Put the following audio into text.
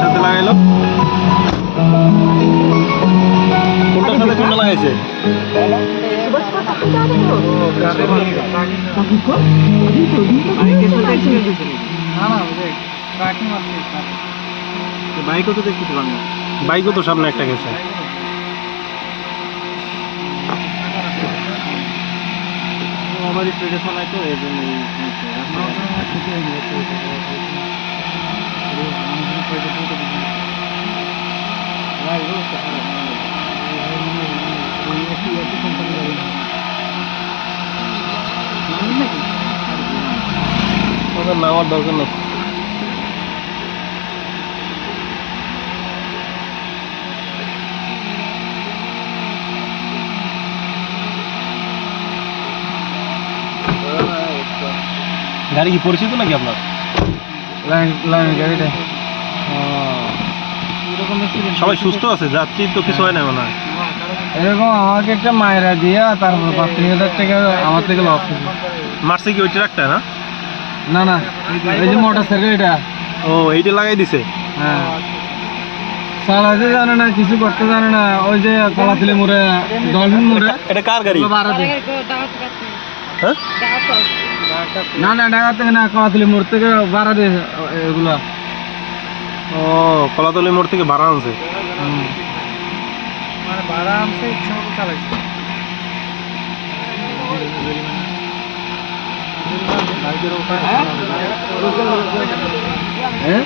সাথে লাগাইলো কোনটার সাথে কোনটা লাগাইছে বাইকও তো দেখতে পারলাম বাইকও তো সামনে একটা গেছে আমার স্পিডে চালায় তো এই জন্য নামার দরকার নেই গাড়ি কি পরিচিত নাকি আপনার গাড়িটা সবাই সুস্থ আছে যাত্রী তো কিছু হয় না মনে হয় এরকম আমাকে একটা মায়েরা দিয়া তারপর 5,000 টাকা আমার থেকে লস হয়েছে মারছে কি ওই ট্রাকটা না না না এই যে মোটর সাইকেল এটা ও এইটা লাগাই দিছে হ্যাঁ চালাতে জানে না কিছু করতে জানে না ওই যে কলাতলি মোড়ে ডলফিন মোড়ে এটা কার গাড়ি হ্যাঁ না না ঢাকা থেকে না কলাতলি মোড় থেকে ভাড়া দিয়ে এগুলা ও কলাতলি মোড় থেকে ভাড়া আনছে মানে ভাড়া আনছে ইচ্ছা মতো চালাইছে হ্যাঁ